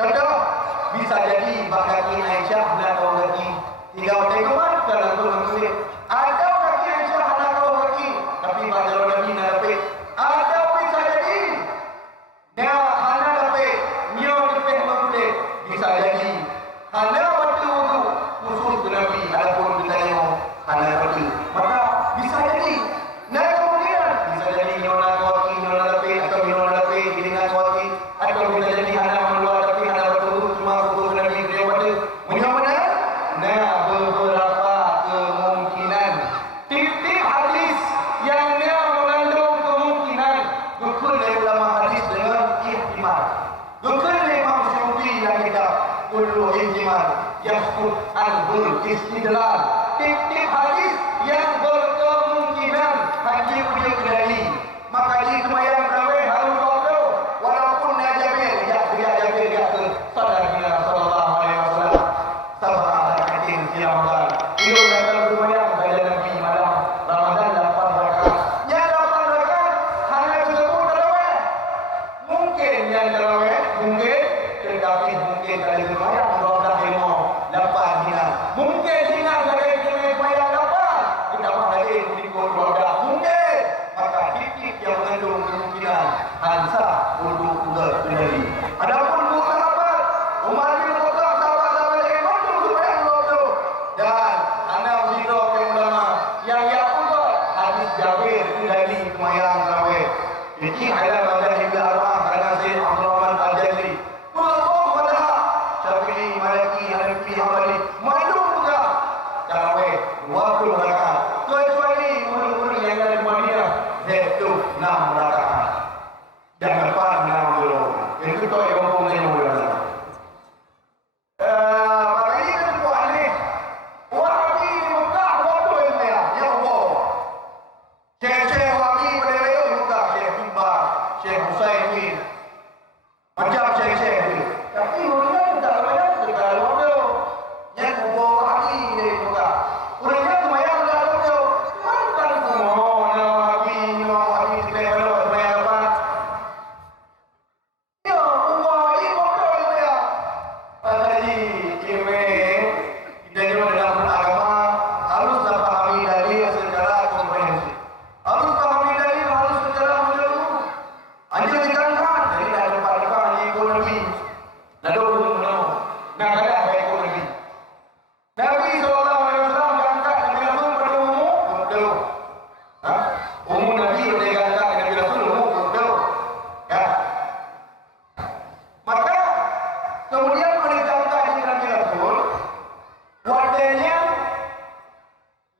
Contoh, bisa jadi bak kaki Aisyah nak kau kaki. Tinggal tengok kalau tu mengulit. Ada kaki Aisyah nak kau kaki, tapi pada Nabi nak dapat. Ada bisa jadi. Dia hana dapat, dia dapat mengulit. Bisa jadi. Hana waktu wudu khusus ke Nabi ataupun kita tengok hana waktu. Maka bisa jadi. Nah kemudian bisa jadi dia nak kau kaki, dia nak dapat atau dia nak dapat, dia nak kau kaki atau bisa jadi hana mengeluar tapi hana waktu cuma wudu ke Nabi dia pada. Mana? Nah beberapa kemungkinan. Tip-tip hadis yang dia mengandung kemungkinan. Bukan dari ulama hadis dengan ihtimal. Bukan dari Imam Syuuti yang kita kullu ihtimal yasqut al-hul istidlal. Tip-tip hadis yang berkemungkinan haji dia kendali. Maka di semayang tarawih harus berdoa walaupun dia Jabir dia ke saudara sallallahu alaihi wasallam. Sabah rakaat siang malam. Itu dalam semayang pada Nabi malam Ramadan 8 rakaat. Yang 8 rakaat hanya disebut tarawih. Mungkin yang tarawih mungkin tetapi mungkin dari semayang roda ilmu 8 hina. Mungkin hina dari semayang 8 ditambah lagi ikut roda mungkin. Maka titik yang mengandung kemungkinan hansa untuk kendali. Adapun sahabat Umar bin Khattab sahabat-sahabat yang mampu supaya berdoa dan anda berdoa ke ulama yang pula hadis Jabir kendali semayang tarawih. Jadi ada mazhab al-arba'ah kerana Sayyid Abdul Rahman Al-Jazri. Kullu madhab Syafi'i, Maliki, Hanafi, Hambali mandum juga tarawih 20 rakaat. Kecuali ulu-ulu yang ada di Madinah iaitu 6 rakaat. Jangan lupa 6 dulu. Yang itu yang kampung saya mula. Ini ketuaan ni. Wahabi di Mekah waktu yang saya. Ya Allah. Syekh-syekh Wahabi pada raya di Mekah. Syekh Hibbar, Syekh Husaymin. Macam syekh-syekh ni. Tapi orangnya tak banyak dekat waktu. Yang kubur Wahabi di Mekah. Orangnya semayang dekat waktu. Bukan kubur Wahabi, Imam Wahabi semayang pada semayang apa. Ya, kubur Wahabi waktu yang saya. Tadi kita juga dalam beragama haruslah pahami dalil secara komprehensif. Harus pahami dalil harus secara menyeluruh. Hanya dikatakan jadi dah depan-depan di ekonomi. Lalu menemu. Nak ada apa ekonomi? Nabi SAW diangkat Nabi Rasul pada umum betul. Umum Nabi diangkat Nabi Rasul umum betul. Ya. Maka kemudian mereka angkat di Nabi Rasul wadahnya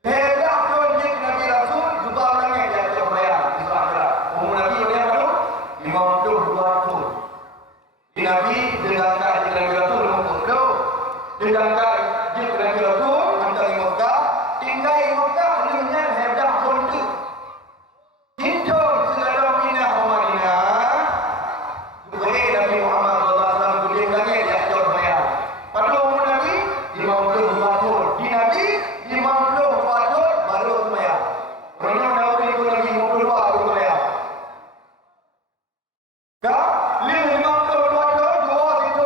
ledak konjek Nabi Rasul juga orangnya jatuh bayar di akhirat. Umum Nabi dia baru 50-200. Di Nabi diangkat di Nabi Rasul umum betul. Diangkat di Nabi Rasul antara Mekah tinggal di Mekah dengan hebat konjek. Hidup segala minah Madinah. Boleh Nabi Muhammad SAW boleh lagi diatur bayar. Pada umur Nabi 50-200. Di Nabi 50-400 baru bayar. Orangnya tahu itu Nabi 52 baru bayar. Tak? 50-200 dua situ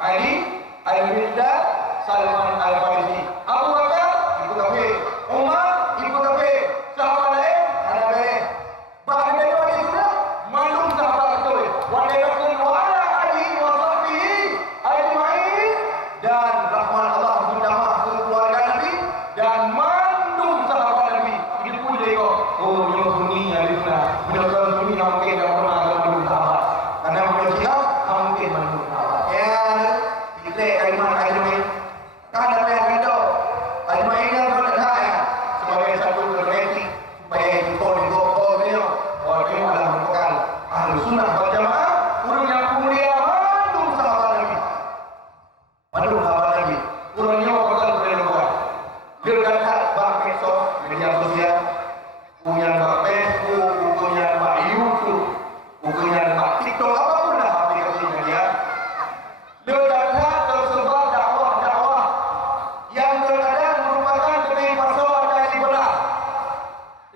Ali Al-Mirdad, Salman Al-Farisi. Abu Bakar ikut kafir, Umar ikut kafir, sahabat lain ada baik. Bahkan dari wali sudah malum sahabat betul. Wali Rasul wa ala alihi wa sahbihi ajma'in, dan rahmat Allah berjamaah ke keluarga Nabi dan mandum sahabat Nabi. Itu pun dia kok. Oh, dia sunni alifna. Benar-benar sunni nak mungkin dah pernah mandum sahabat. Karena mungkin mungkin mandum sahabat. Ya, kita kalimat ajma'in. Kan ada yang ada. Ajma'in yang ada sebagai satu kritik supaya kita digokol dia. Oh, dia adalah merupakan ahli sunnah wal jamaah, urang yang kemulia mandum sahabat Nabi. Mandum sahabat Nabi. Urangnya bakal berleluhur. Dia kata bak medsos, media sosial, punya bak Facebook, punya bak YouTube, punya bak TikTok, apapun lah aplikasi media. Dia kata tersebar dakwah-dakwah yang terkadang merupakan demi pasal dan ibadah.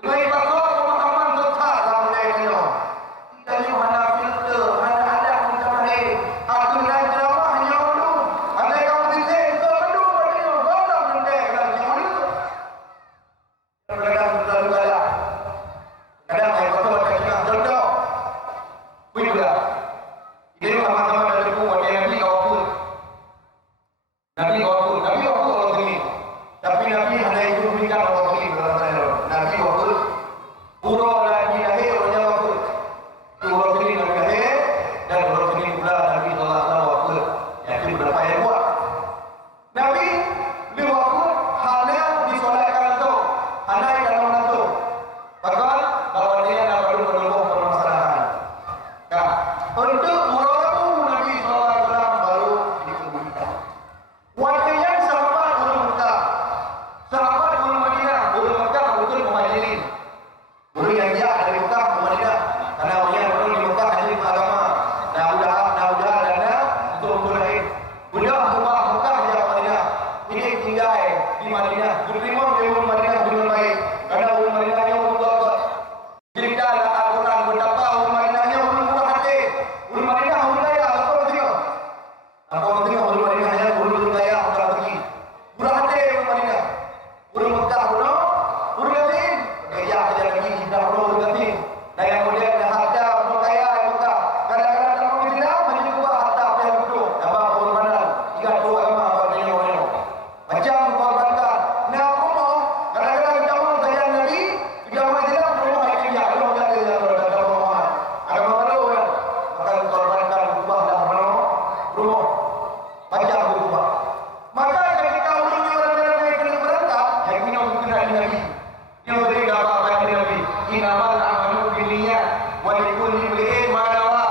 Demi pasal pemahaman sesat dalam mereka. Kita ni mana filter, mana ada mencari aturan drama hanya dulu. Ada yang disini itu dulu bagi orang mendek dan jangan itu. Kadang terlalu galak. Kadang saya pasal kita contoh. Bila ini sama-sama dari buat Nabi kau Nabi waktu orang ini. Tapi Nabi hanya itu berikan orang ini dalam saya. Nabi waktu pura lagi lahir orangnya waktu. Itu orang ini Nabi lahir dan orang ini pula Nabi sallallahu alaihi wasallam waktu. Yang itu berapa yang buat. Nabi di waktu hanya disolatkan itu, hanya dalam itu. Bahkan bahwa dia dapat menolong permasalahan. Nah, untuk orang Nabi sallallahu alaihi wasallam baru dikemudikan. Waktu yang sahabat ulun Mekah, sahabat ulun Madinah, ulun Mekah betul muhajirin. Ulun yang dia dari Mekah ke Madinah, karena ulun di Mekah haji agama. Nah udah untuk lain. Udah rumah Mekah dia Madinah. Ini tinggal di Madinah. Diterima di ulun Madinah dengan baik. Karena ulun Madinahnya ulun kuat. Cerita Al-Quran betapa ulun Madinahnya ulun murah hati. Ulun Madinah ulun kaya apa maksudnya? Apa maksudnya ulun Madinahnya ulun kaya apa pergi? Murah hati ulun Madinah. Ulun Mekah ulun lain. Kerja lagi kita ulun lain. Dan yang kemudian harta ulun kaya Mekah. Kadang-kadang dalam Madinah hanya juga harta apa yang betul. Nama ulun Madinah. Tiga dua agama artinya orang. Macam korbankan. Nah, aku mau kadang-kadang kita mau sayang Nabi, kita mau Madinah rumah yang kerja. Kalau kita ada agama Muhammad. Agama baru kan. Maka korbankan ubah dah rumah. Macam berubah. Maka ketika ulun ni orang-orang yang kena berangkat, yang kena berkenaan Nabi. Dia beri apa yang Nabi. Inamal amalu binniyat wa likulli imri'in ma nawa.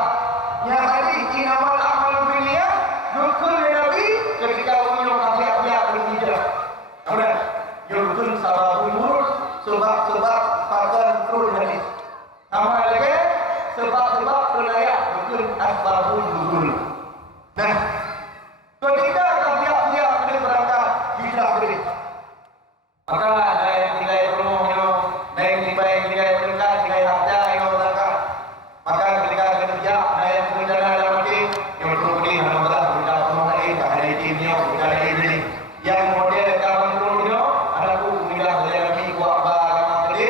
Ya hadis inamal amalu binniyat dukul Nabi ketika ulun kafir-kafir berhijrah. Kemudian yang betul sababul murud, sebab-sebab faktor turun hadis. Sama lagi sebab-sebab penayat betul asbabul nuzul. Nah, ketika kafir-kafir kena berangkat hijrah beri. Maka ada yang tinggal rumahnya, ada yang tinggal berangkat, tinggal harta yang berangkat. Maka ketika kerja, ada yang berencana dalam hati, yang betul-betul alhamdulillah berangkat rumah lain, tak ada izinnya, tak ada izin. Yang model kawan turunnya, ada pun mudah saya lagi buat apa agama tadi,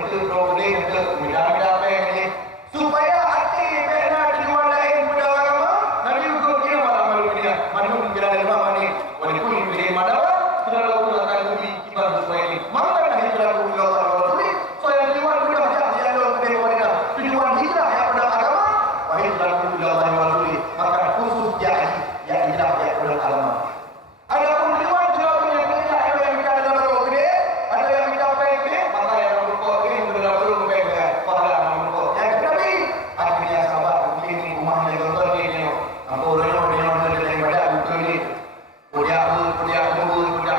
untuk betul-betul untuk mudah-mudah apa yang ini. Supaya hati kena tujuan lain pada agama, Nabi hukum kira malam malu dia, manum kira lima mani, walaupun ini madawa, sudah lalu akan beri kibar supaya ini. Maka dah hijrah ke Allah Rasul. So yang tujuan mudah saja dia lalu ke Madinah. Tujuan hijrah yang pada agama, hijrah ke Allah Rasul. Maka khusus jadi ya hijrah ya pada agama. Ada pun tujuan yang kita yang kita dalam rokok ini, ada yang kita pakai, maka yang rokok ini sudah perlu pakai pahala rokok. Yang tetapi akhirnya sahabat ini rumahnya contoh ini, apa orang yang daripada betul ini, kuliah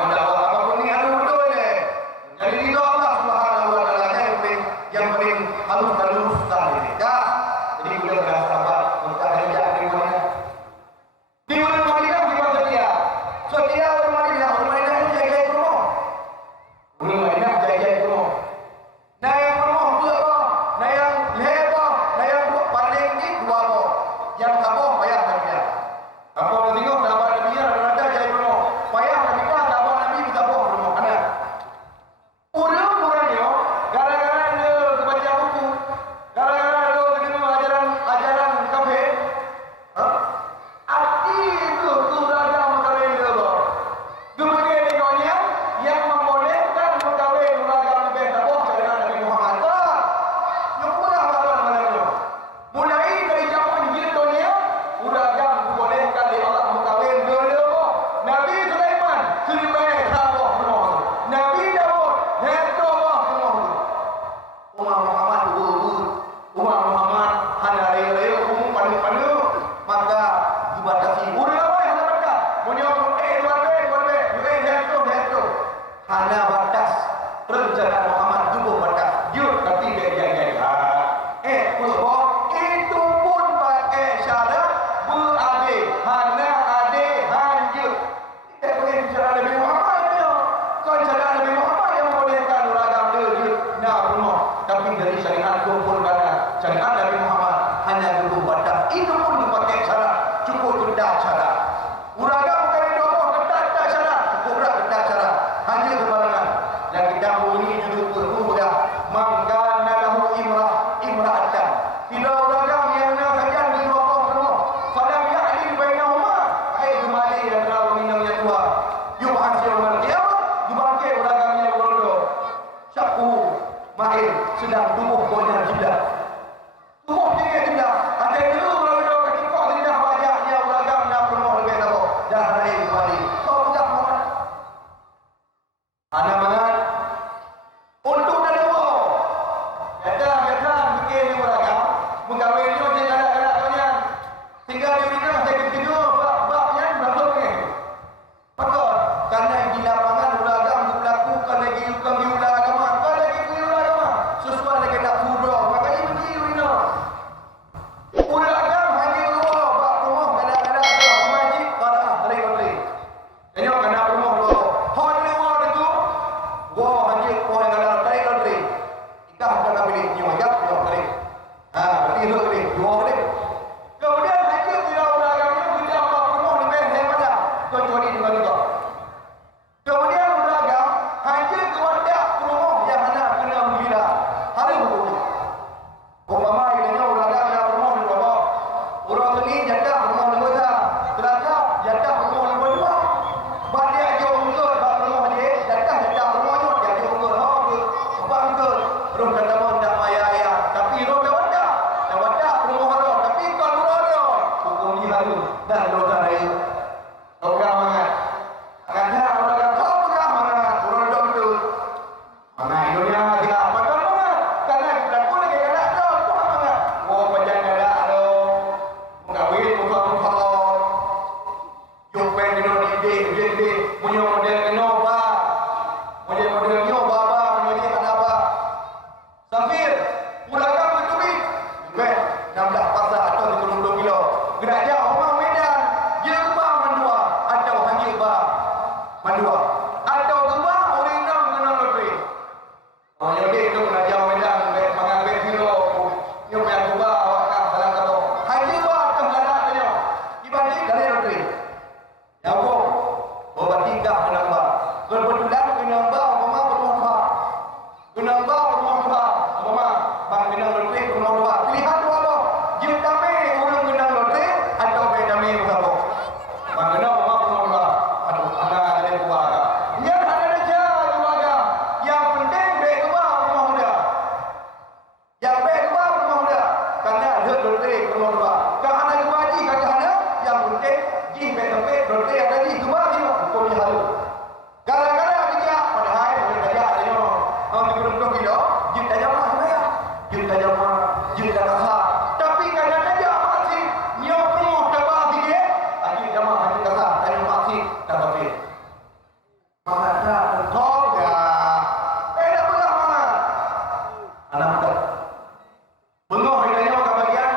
mendakwah apapun ini harus betul ni. Jadi itu Allah Subhanahu Wa Taala yang paling halus sekali. Ya, jadi kita sahabat untuk kerja di mana? Di mana Madinah di mana dia? Jumpa dengan ide, punya model kena apa? Model nyoba apa? Model ada apa? Sambil pulangkan ke Tumi. Jumpa 16 pasar atau 32 kilo. Gerak jauh rumah Medan. Dia kebah Mandua atau hanya kebah Mandua. Atau kebah orang enam kena loteri. Oh, yang dia tu kena jauh Medan, pangan beg kilo. Dia punya kebah awak kah dalam kapal. Hanya kebah atau lanak tanya. Dibanding dari loteri. Ya Allah, obat tingkah menambah. Kebetulan menambah, mama berubah. Menambah berubah, mama bang kena loteri berubah. Pilihan dua lo. Jika kami orang kena loteri atau kami berapa? Bang kena mama berubah. Aduh, anak ada buah. Yang ada aja keluarga. Yang penting baik buah rumah muda. Yang baik buah rumah muda. Karena ada loteri berubah. Kalau ada kewaji kata ada, yang penting jin baik loteri ada di dua dia hukum dia halu. Gara-gara dia padahal boleh daya dia. Di berapa kilo? Jin tak jamaah saya. Jin tak jamaah, jin tak kasar. Tapi kadang dia masih nyok rumah tabah dia. Jin jamaah jin kasar, tanya masih tak boleh. Mama dah betul ya. Dah pernah mama. Anak muda. Bengok hidayah ke bagian.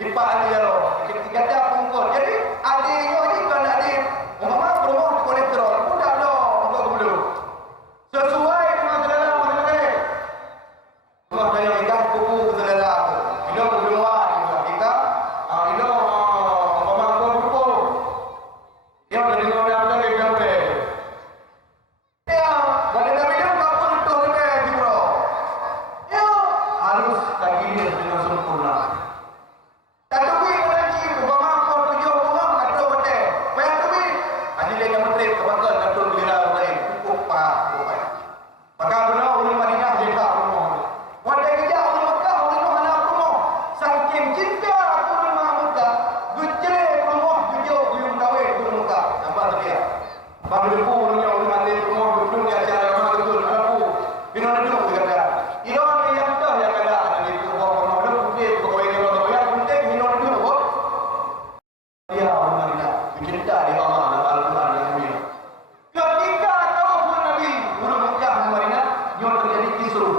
Lipat dia lo. Ketika dia pungkul. Jadi adiknya ni kan adik. Mama berumah di kolesterol. Mudah lo untuk dulu. Sesuai dengan selera masing-masing. Rumah saya ikan kuku selera. Ini berumah kita. Ini mama kuku. Dia ada di luar yang ada dia boleh. Ya, boleh dah minum kapur itu boleh bro. Ya, harus kaki ini dengan sempurna. Tapi menanci mama kau tujuh rumah atau hotel. Bayar tapi adilai yang menteri kebakar kartun bila lain cukup pak. Maka benar orang Madinah dia rumah. Wadah kerja orang Mekah orang mana rumah. Saking cinta orang Mekah, gujre rumah tujuh guyung kawin orang Mekah. Nampak tu dia. Bang debu punya orang mati rumah duduk di acara rumah betul aku. Bina duduk dia kata. Iron yang dah yang ada di rumah rumah duduk putih pegawai dia yang penting minum duduk. Dia orang Madinah. Cinta di Allah dan Al-Quran yang mulia. Ketika tahun Nabi Guru Mekah Madinah, yang terjadi kisruh.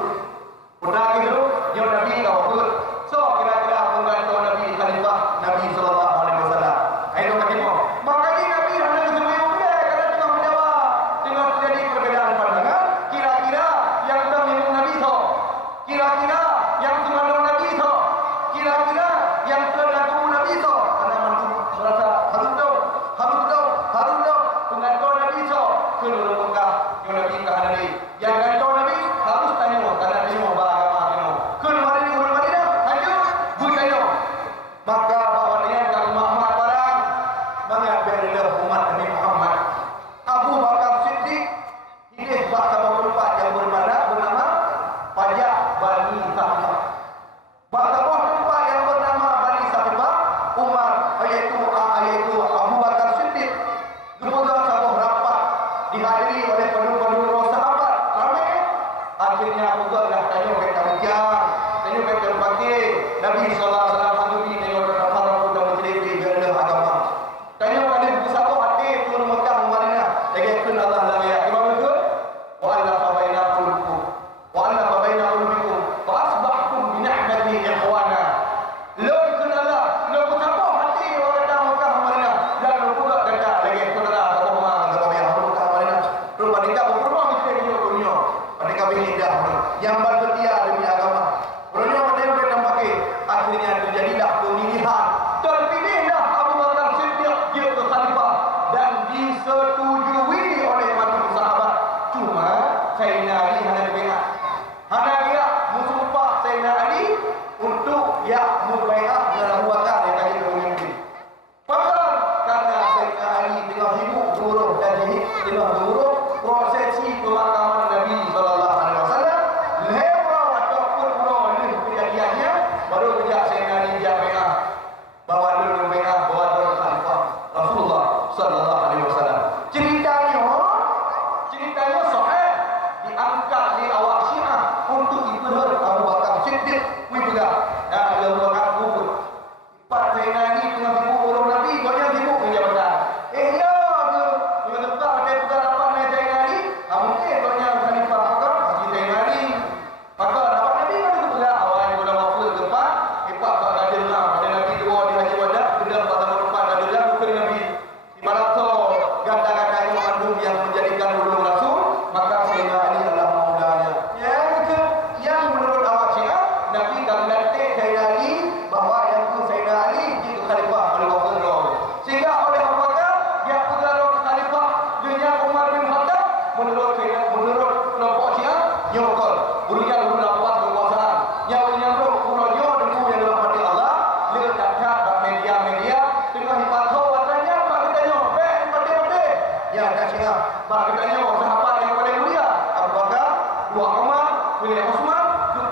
Pernah kisruh, yang Nabi kau ikut. So kira-kira penggantung Nabi Khalifah Nabi Sallallahu Alaihi Wasallam. Ayo kita tengok. Makanya Nabi hanya kesemua dia kerana tengah menjawab. Tengah terjadi perbezaan pandangan. Kira-kira yang dah minum Nabi so. Kira-kira yang semandung Nabi so. Kira-kira yang terlaku Nabi so. Karena mantu merasa harus tahu. Pengantar Nabi so. Kedua Mekah yang Nabi kahani. Yang kantor Nabi harus tanya karena dia mau beragama kena. Kedua Madinah hanya tanya. Maka bawa dia ke Muhammad barang mengambil umat Nabi Muhammad. Abu Bakar Siddiq hidup bersama tempat yang bernama Pajak Bani Sa'fah. Bersama tempat yang bernama Bani Sa'fah, Umar iaitu Abu Bakar Siddiq kemudian sebuah rapat dihadiri oleh penduduk-penduduk sahabat ramai. Akhirnya bukanlah tanya kita bincang, tanya kita berbagi. Nabi sallallahu alaihi wasallam hadiri tengok para pemuda muslim di dalam agama. Tanya pada buku satu hati turun di mana tu kata-kata yang mengandung yang menjadikan ulun rasul, maka Sayyidina Ali adalah maulanya. Yang menurut awak Syiah, Nabi dah melantik Sayyidina Ali bahawa yang itu Sayyidina Ali itu khalifah Khalifah. Sehingga oleh Abu Bakar dia putra khalifah dunia Umar bin Khattab menurut kelompok Syiah nyokol bulunya ulun dapat kekuasaan yang menyambut kurojo dengan yang dalam hati Allah dia dapat media dengan hipatho watanya pak ditanya ya tak Syiah pak ditanya sahabat yang paling mulia Abu Bakar, dua Umar, pilih Utsman,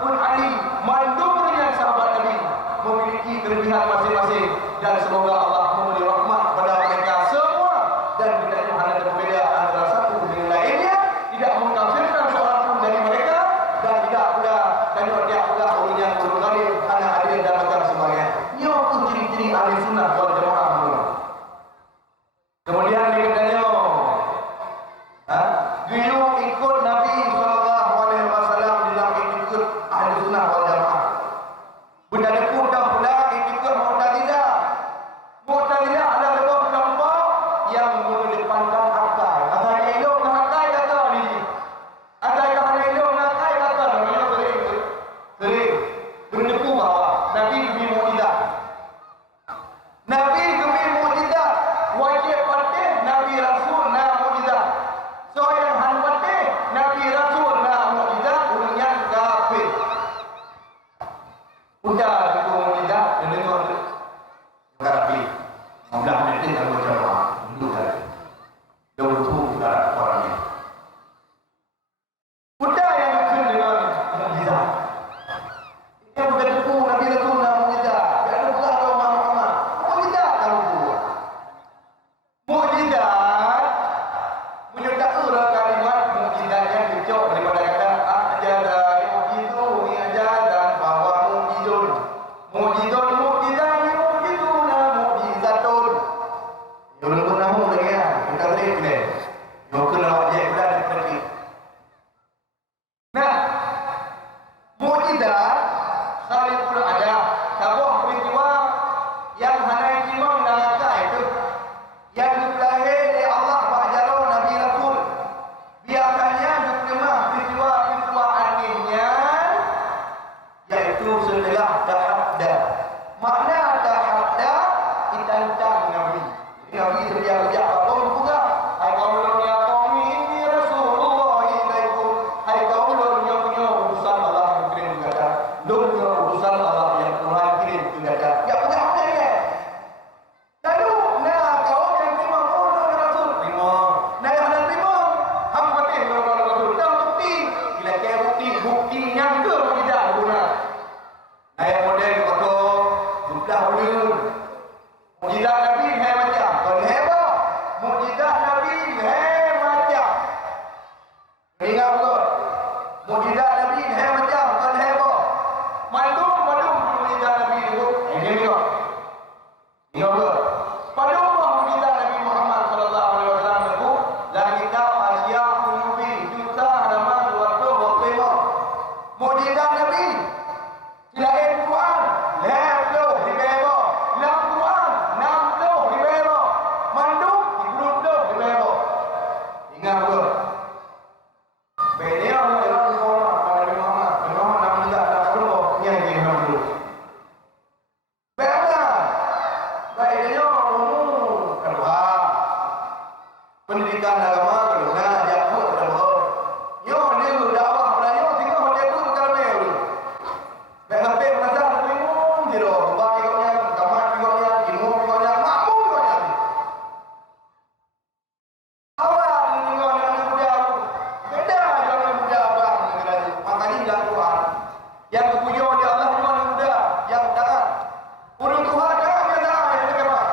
pun Ali mandum dengan sahabat Nabi memiliki kelebihan masing-masing dan semoga Allah memberi rahmat kepada mereka semua dan tidak ada perbezaan antara satu dengan lainnya, tidak mengkafirkan seorang pun dari mereka dan tidak pula dan tidak pula orang bergalih anak adil dan macam sebagainya. Ini itu ciri-ciri ahli sunnah wal jamaah. Kemudian dia katanya, dia ikut Nabi SAW dalam ikut ahli sunnah wal jamaah. Benda pun dah pula ikut Mu'tazilah. Mu'tazilah adalah kelompok yang mengedepankan akal. Asal elok nak akal kata ni. Asal hanya elok nak akal kata namanya sering. Berdepu bahawa Nabi demi mukjizat. Nabi demi mukjizat. Wajib patih Nabi Rasul na mukjizat. So yang han patih Nabi Rasul na mukjizat urangnya kafir. Udah itu mukjizat dan dengar kafir. Mudah nanti kalau jawab dulu dah. Dia betul tidak orangnya. Udah yang bikin dengan mukjizat. Yang berdepu Nabi Rasul na mukjizat. Dia ada pula ada Muhammad. Mukjizat kamu buat. Mukjizat menyertai kalimat mukjizat yang dicok daripada kata ajaza yujizu ni ajazan bahwa mukjizun mukjizat ni mukjizuna mukjizatun yang belum nahu lagi ya kita beri boleh yang kena wajib pula dan pergi. Nah mukjizat sekali pula ada sebuah peristiwa yang hanai kimang dan akal itu yang dipelahir oleh Allah ba'jaro Nabi Rasul. Biasanya diterima peristiwa-peristiwa anehnya yaitu setelah tahadda. Makna tahadda ditantang Nabi. Nabi sedia ucap apa juga? Hai kaum ya kaum ini Rasulullah ilaikum. Hai kaum yang punya urusan Allah yang kirim kata. Punya urusan Allah yang Tuhan kirim kata. Ya punya apa dia? Lalu kau yang terima orang Rasul terima. Nah yang ada terima hang patih orang Rasul dah bukti. Bila kaya bukti yang ke tidak guna. Nah yang model kata sudah ulun. Mukjizat Nabi hai macam. Kalau hebat mukjizat Nabi hai macam. Ingat betul. Mukjizat Nabi hai macam. Kalau hebat. Madum mukjizat Nabi itu. Ini juga. Ingat betul. Pada mukjizat Nabi Muhammad sallallahu alaihi wasallam itu dan kitab Asya Unubi juta halaman 225. Mukjizat Nabi selain Quran, lebih ribu. Dalam Quran 60 ribu. Mandum 30 ribu. Ingat betul. Beliau adalah orang pada Nabi Muhammad. Nabi Muhammad nak mujizat dah perlu yang dia dulu. Baiknya kedua pendidikan agama kedua jauh kedua. Yo ni dakwah Melayu tinggal hotel tu bukan lebih. Baik sampai merasa bingung jero baik orangnya kamar orangnya ilmu orangnya makmum orangnya. Awak dengan anak muda beda dengan muda abang negara ini. Makanya dalam Quran yang kepunyaan di Allah cuma anak muda yang taat. Urus Tuhan jangan biasa yang bagaimana.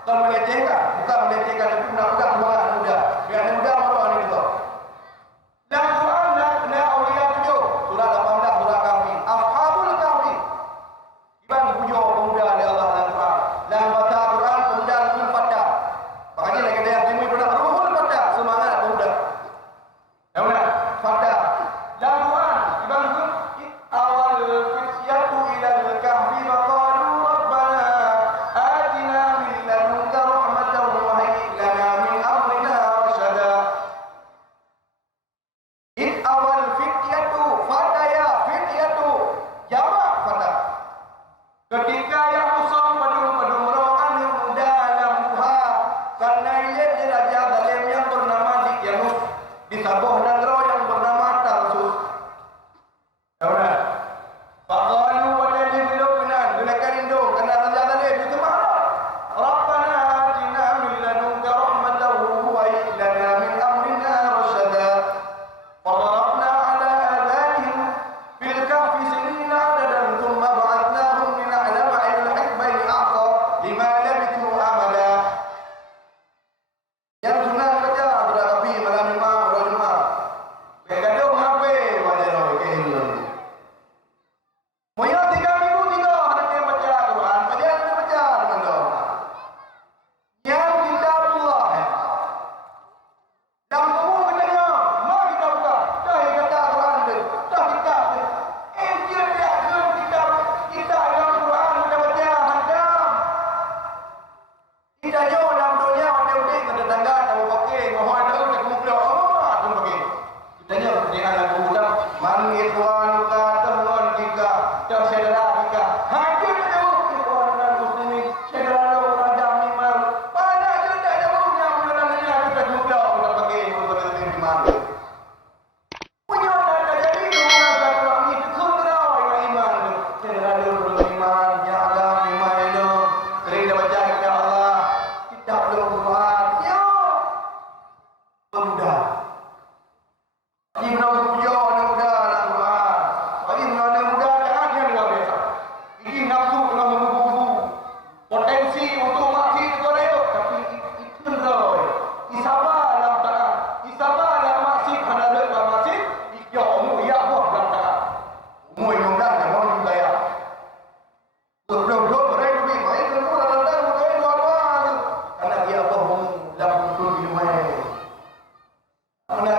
Kalau melecehkan, bukan melecehkan, tapi budak-budak muda. Biar muda sebuah negara yang bernama Tarsus. Tahu. Faqalu wa najidu binan bilakan indo kena raja tadi itu marah. Rabbana atina min ladunka rahmatan wa hayyi lana min amrina rasyada. Fadarabna ala adhanihim fil kahfi sinina adadan thumma ba'atnahum min a'lama ilal hikmain a'ta lima labithu amala. Yang sunat baca berapi malam lima rojma. Begadong hape wajaro kehidupan. Moya 3 minggu 3 hari dia baca Quran, baca dengan doa. Yang kita Allah. Dalam tubuh katanya, mari kita buka. Dah kata Quran tu, dah kita. Dia kita dalam Quran kita baca hadam. Kita jauh dalam dunia ada udik ada tangga ada pakai, mau ada udik kumpul apa tu pakai. Kita jauh dengan lagu udah man ikhwan ka teman kita, saudara kita. Hadir jauh ikhwan dan muslimin, saudara orang jami mal. Pada kita jauh yang mulanya kita kumpul udah pakai untuk iman. Punya ada jadi orang orang itu kurang iman. Saudara beriman, jaga iman itu. Sering baca kepada Allah. Kita belum Quran. Ya. Pemuda. Ibnu Puja anak muda dalam Quran. Bagi anak muda jangan yang luar biasa. Ini nafsu kena menggebu-gebu. Potensi untuk mati itu ada. Tapi itu loh. Isabah dalam tangan. Isabah dalam masjid. Hanya dalam masjid. Ya umur ya buah dalam tangan. Umur yang muda jangan juga ya. Belum berai lebih baik kalau dalam tangan bukan dua-dua. Karena dia Allah dalam betul di rumah. Maka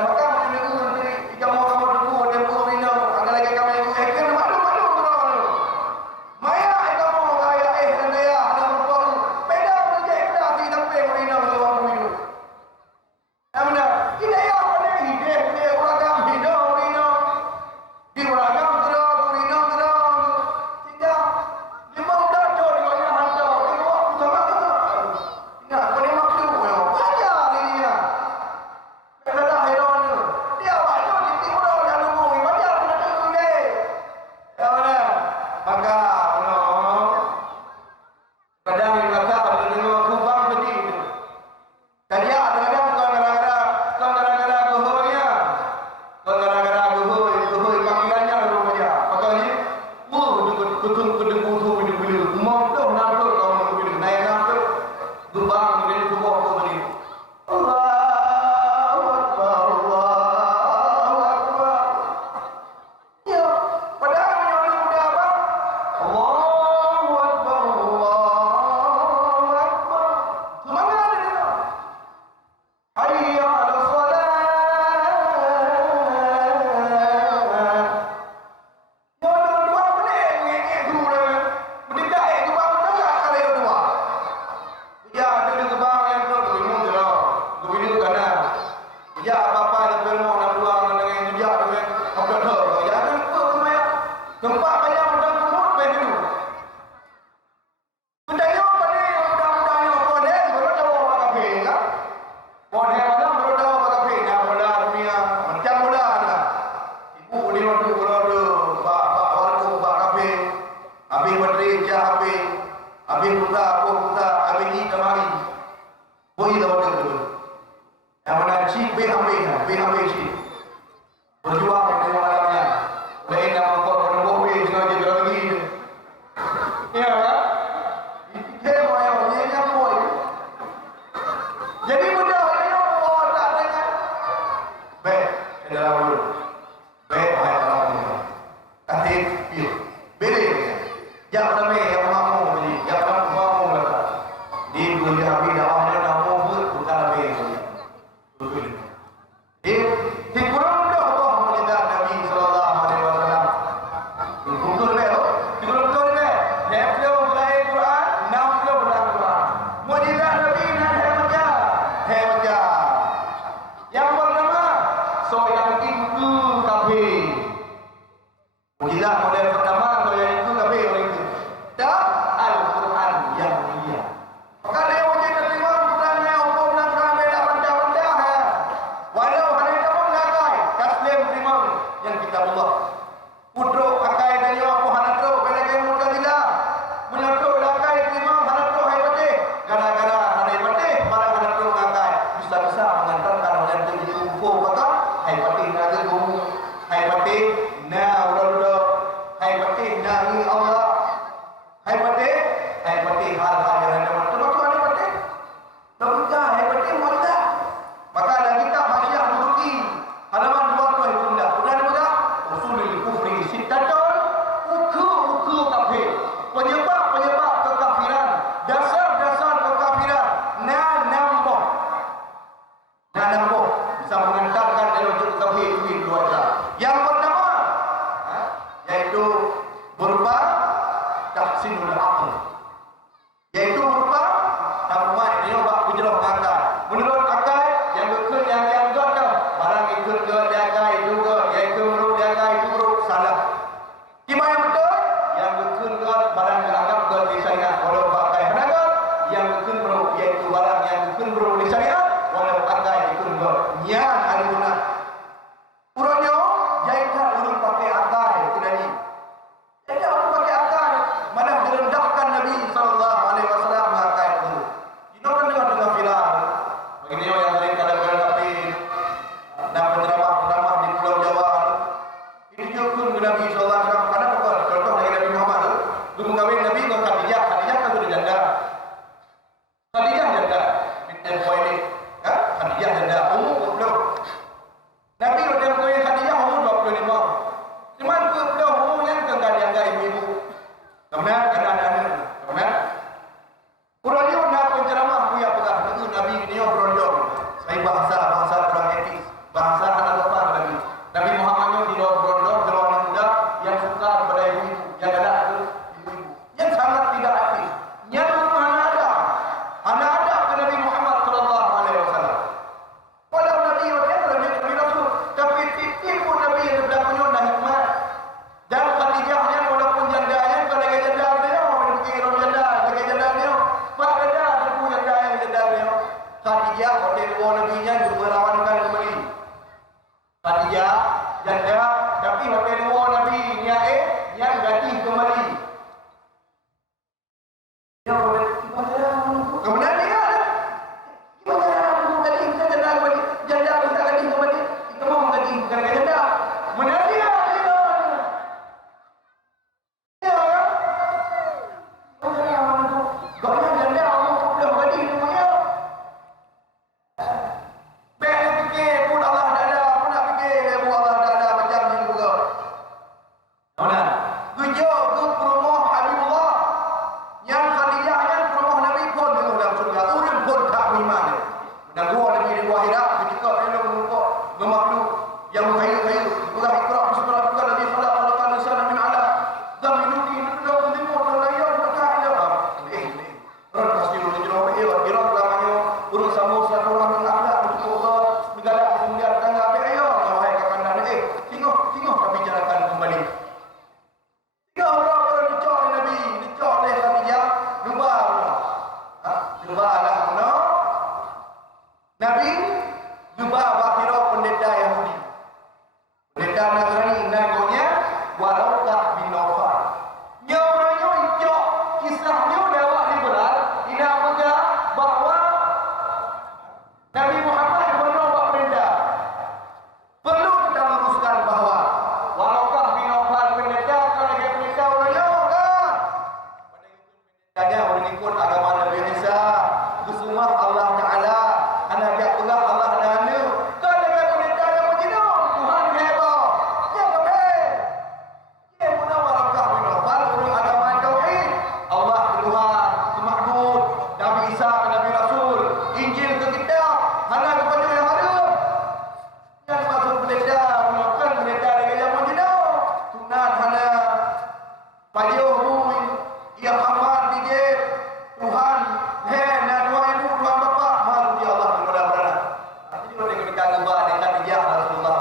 Mujizat model pertama kalau yang itu tapi orang itu. Dan Al-Quran yang mulia. Maka dia wajib terima Qurannya, hukumnya Quran beda benda-benda ya. Ini mu'jizat. Maka ada kitab Masyiah Nuruti halaman 2 bunda. Kemudian juga usulul kufri sittatun, uku kafir. Penyebab kekafiran, dasar kekafiran. Nambah. Bisa mengantarkan dari wujud kafir itu dua cara. Yang pertama, yaitu berupa tahsinul aql. Yaitu berupa tamat dia bak berjelah akal. Menurut akal yang betul yang dah barang ikut ke diagai juga, iaitu menurut diagai itu buruk salah. Gimana yang betul? Yang betul ke barang dianggap ke di syariat walau pakai hanaga, yang betul buruk iaitu barang yang betul buruk di syariat walau pakai itu juga. Yang ada guna. Urutnya jaikan urut pakai akal itu tadi. Jadi orang pakai akal mana direndahkan Nabi sallallahu alaihi wasallam mengakai itu. Kita kan dengar filah. Begini yang dari kadang-kadang tapi dan penceramah di Pulau Jawa ini juga Nabi sallallahu alaihi wasallam karena bukan contoh dari Nabi Muhammad dulu kawin Nabi ke Khadijah kan sudah janda. Khadijah janda binti Khuwailid. Khadijah janda umur 20. Nabi udah kawin Khadijah umur 25. Cuma 20 umurnya kan janda ibu-ibu. Kemudian kemudian Qur'an nak penceramah punya pegang itu Nabi ini berondong. Saya bahasa kurang etis. Bahasa anak bapak lagi. Nabi Muhammad di luar berondong, di luar muda yang suka kepada ibu-ibu, yang ada itu ibu-ibu. Yang sangat tidak etis. Yang rumah anak ada ke Nabi Muhammad sallallahu alaihi wasallam. Walau Nabi Nabi Rasul, tapi tipu Nabi yang sudah punya hikmah. Dan Khadijah yang walaupun jandanya kalau dia janda dia orang fikir orang janda dia pak janda dia punya janda yang janda dia Khadijah hotel dua nabinya juga lawankan kembali Khadijah janda tapi hotel dua nabi yang ganti kembali kemudian dia gimana ganti janda kembali janda bisa ganti kembali kita mau ganti bukan janda kemudian dia Nabi jumpa Bakiro pendeta Yahudi. Pendeta Nasrani namanya Waraqah bin Nawfal. Nyawarnya itu kisahnya lewat liberal tidak pegang bahawa Nabi Muhammad menolak pendeta. Perlu kita luruskan bahawa Waraqah bin Nawfal pendeta kalau dia pendeta orangnya kan. Pendetanya orang ikut agama Nabi Isa. Kesemua Allah Taala anak dia pegang Allah Taala. Kalau dia pendeta yang begini, Tuhan hebat. Dia kebel. Dia punya Waraqah bin Nawfal orang agama tauhid. Allah Tuhan, Mahmud, Nabi Isa, Nabi Rasul, Injil ke kita, hanya kepada yang ada. Yang masuk pendeta, melakukan pendeta dengan yang begini. Tunat hanya Padio Hui, ia Muhammad DJ, Tuhan, dan dua ibu, dua bapa, malu dia Allah bermudah-mudahan. Jadi kalau dia gembar dengan dia Rasulullah,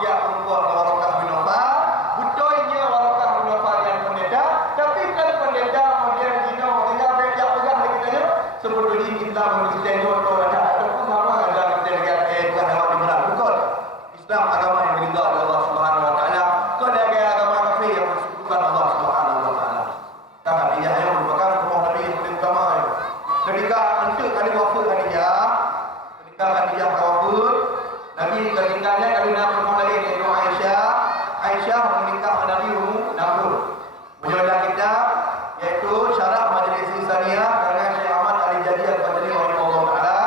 dia perempuan Waraqah bin Nawfal, betulnya Waraqah bin Nawfal yang pendeta, tapi kan pendeta modern Cina, dia pegang lagi tanya, sebetulnya Islam Kristen itu ada, ataupun nama ada kita lihat, bukan agama liberal, betul. Islam agama yang diridhai oleh Allah Subhanahu Wa Taala, kau ada agama kafir yang bersekutukan Allah Subhanahu Wa Taala. Kakak dia yang merupakan rumah Nabi yang paling utama. Ketika untuk kali wafat Khadijah wafat, Nabi ketinggalnya kali Nabi Muhammad yaitu Aisyah menikah Nabi umur 60. Menjual kita yaitu syarah majlis Islamiyah karena Syekh Ahmad Ali Jadi Al-Badri rahimahullah taala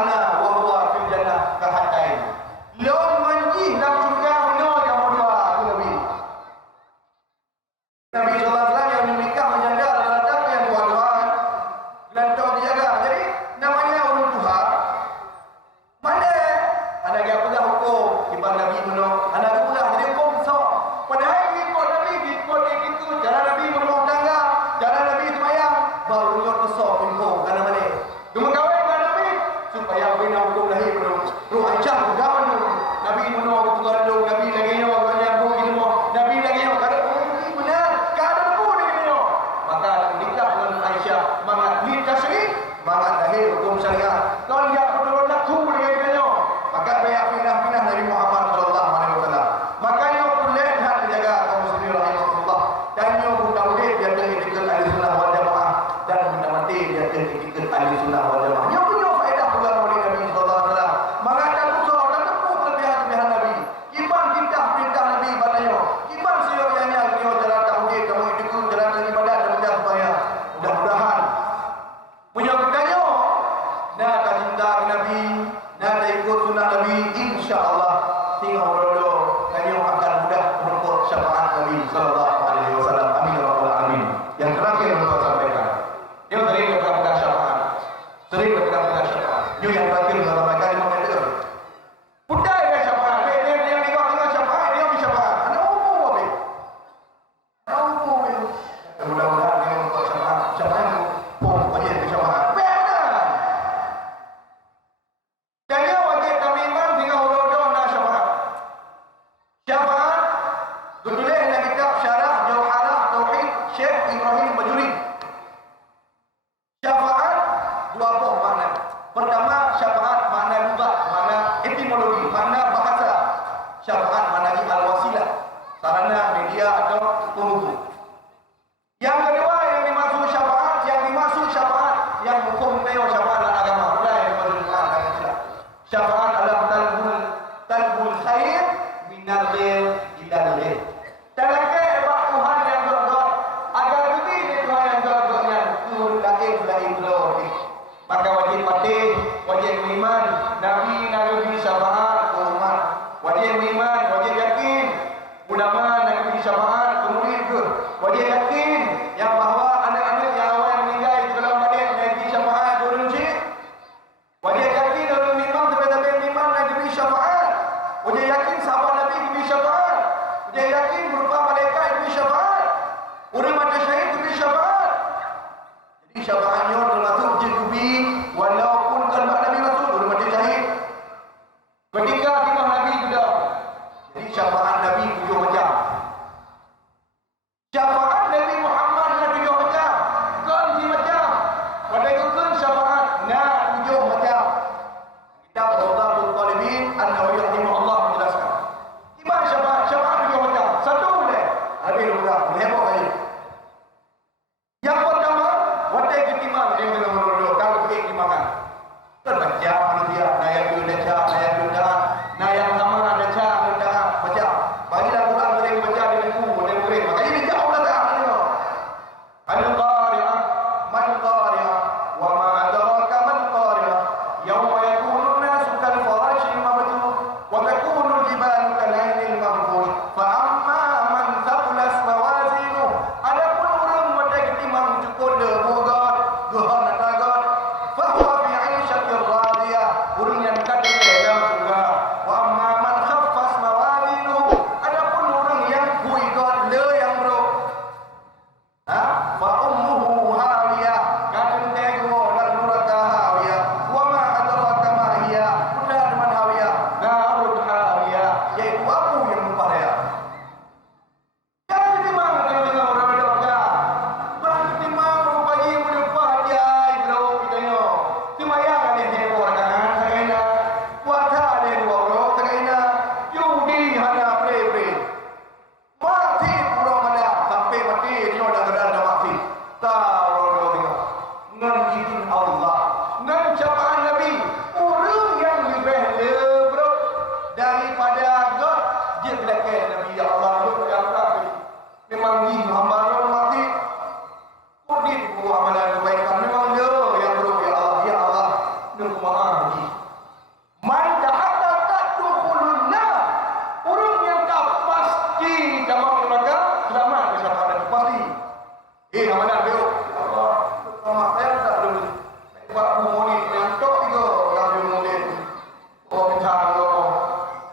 ana wa huwa fil jannah kahatain. Lon manji dalam syurga benar yang berdua tu Nabi. Nabi sallallahu alaihi wasallam yang menikah menjanda lelaki yang dua-duaan dan tahu dijaga. Jadi namanya orang Tuhan. Mana ada yang pegang hukum ibarat Nabi benar. Ada pula jadi hukum besar. Padahal ikut Nabi, ikut itu jalan Nabi berumah tangga, jalan Nabi sembahyang, baru dia besar hukum kerana mana? Cuma kawin dengan Nabi supaya bina hukum lahir benar. Ruh Aisyah pegang dulu. Nabi benar betul dulu. Nabi lagi yang banyak hukum gitu semua. Nabi lagi yang kada ini benar, kada pun ini. Maka nikah dengan Aisyah, mangat nikah syar'i, mangat lahir hukum syariat. Kalau dia betul laku dengan dia, maka banyak pindah-pindah Nabi Muhammad sallallahu alaihi wasallam. Makanya boleh hak dijaga kaum muslimin rahimahullah. Dan yang mudah-mudahan dia terikut ahli sunnah wal jamaah dan mudah-mudahan dia terikut ahli sunnah wal jamaah. Yang punya faedah pula oleh Nabi sallallahu alaihi wasallam. Mengatakan usaha dan tepuk kelebihan-kelebihan Nabi. Iman perintah Nabi badanya. Iman seyogyanya beliau jalan tauhid, kamu ikut jalan ibadat dan mudah supaya mudah-mudahan punya bertanya nak cinta Nabi, nak ikut sunnah Nabi, insya-Allah tinggal berdoa kami akan mudah menempuh syafaat Nabi sallallahu alaihi wasallam. Amin ya rabbal alamin. Yang terakhir yang saya sampaikan, dia sering berkata syafaat. Sering berkata syafaat. Dia yang terakhir saya sampaikan lima menit itu. Budaya dia syafaat. Dia yang tengah syafaat, dia bisa syafaat. Ada umum apa? Ada umum itu. Mudah-mudahan dia menempuh syafaat. Syafaat itu pun wajib syafaat. Benar. Jadi wajib kami iman tinggal huruf-huruf dan syafaat. Syafaat ditulis dalam kitab Syarah Jawharah Tauhid Syekh Ibrahim Bajuri. Syafaat dua buah makna. Pertama, syafaat makna lugah, makna etimologi, makna bahasa. Syafaat maknanya al-wasilah, sarana, media atau penghubung. Yang kedua yang dimaksud syafaat yang hukum teo syafaat dalam agama. Itulah yang dimaksud dalam Islam. Syafaat adalah talbul khair minal ghair ilal ghair. Talakai ebak Tuhan yang berdoa agar budi Tuhan yang berdoa yang lain berdoa. Maka wajib patuh, wajib beriman Nabi syafaat ke umat. Wajib beriman, wajib yakin ulama Nabi syafaat ke murid ke. Wajib yakin yang bahawa anak-anak yang awal meninggal sebelum balik Nabi syafaat ke orang syrik. Wajib yakin dalam beriman sampai beriman Nabi syafaat. Wajib yakin sahabat Nabi diberi syafaat. Wajib yakin berupa malaikat diberi syafaat. Orang mati syahid diberi syafaat. Jadi syafaatnya termasuk jidubi walaupun kan Nabi Rasul orang mati syahid. Ketika timah Nabi sudah. Jadi syafaat Nabi 7 macam. Syafaat Nabi Muhammad ada 7 macam. Kan 7 macam. Pada itu kan syafaat nak 7 macam. Kitab Rawdatul Talibin An-Nawawi rahimahullah menjelaskan. Gimana syafaat? Syafaat 7 macam. Satu boleh. Habis mudah. Boleh apa kali? Yang pertama, watai ketimang dia kena menurut. Kalau pergi ketimangan. Terbaca manusia. Nayang yudaca, nayang yudaca. Nayang sama adaca, yudaca. Baca. Bagilah Quran sering baca di buku. Boleh murid. Maka ini jauh lah tak ada. Al-Qari'ah. Man-Qari'ah. Wa ma adraka man-Qari'ah. Yawma yakunun nasu kal-farashil mabthur. Wa takunul jibalu kal-'ainil manfush. Fa amma man thaqulat mawazinuh. Adapun orang watai ketimang cukup lebugat, gehan atagat. Fa huwa fi 'aishatir radiyah. Orang yang kata dalam surga. Wa amma man khaffas mawazinuh. Adapun orang yang kuigat le yang bro. Fa ummuhu hawiyah. Kadang tego dan neraka hawiyah. Wa ma adraka ma hiya. Sudah dengan hawiyah. Narun hawiyah. Yaitu api yang membara. Jangan ketimang kalau tengok orang berdoa. Jangan ketimang rupanya melupa dia bro katanya. Semayang ada hebo rakaat sagaina. Puasa ada 2 orang sagaina. Judi hanya pre-pre. Mati pura mana sampai mati dia dah ada mati. Tahu tengok. Ngan izin Allah, ngan ciptaan Nabi, orang yang lebih lebro daripada God dia belakang Nabi ya Allah ya Allah. Memang ni hamba mati. Kodi ku amalan kebaikan memang dia yang bro ya Allah. Nunggu maaf lagi. Man dahata tadkhulunna. Orang yang kau pasti dalam neraka selamat bersama dengan pasti. Mana dia? Allah. Sama saya tak dulu. Pak Muni yang tok tiga yang Muni. Oh bintang Allah.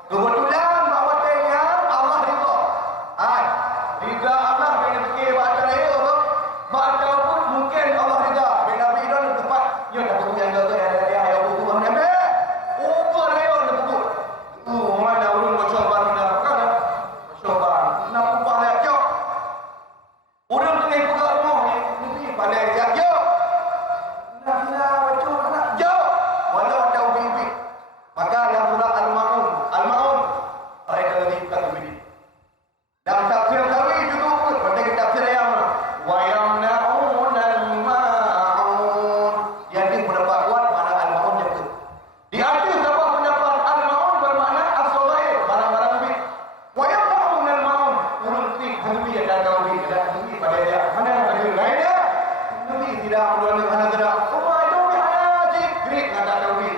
Kebetulan bahawa tanya Allah ridha. Ridha Allah bila fikir baca dia apa? Baca pun mungkin Allah ridha. Bila Nabi dah tempat, ya dah buku yang ada ayat buku mana be? Buku dia dah buku. Mana urun macam baru dah kan? Macam nak upah dia jauh. Urun tengah buka rumah ni pandai dia jauh. Nak baca anak jauh. Walau ada ubi-ubi. Maka yang pula al-maun mereka lebih kata begini. Dalam tafsir kami juga pun pada tafsir yang wa yamna'una al-ma'un. Yang ini pendapat kuat mana al-maun yang itu. Di atas dapat pendapat al-maun bermakna as-solair, barang-barang ubi. Wa yamna'una al-ma'un. Urun tik ubi yang ada ubi, ada ubi pada dia. Mana yang ada lainnya? Ubi tidak menduani mana tidak. Semua itu ubi haji. Gerik ada ubi.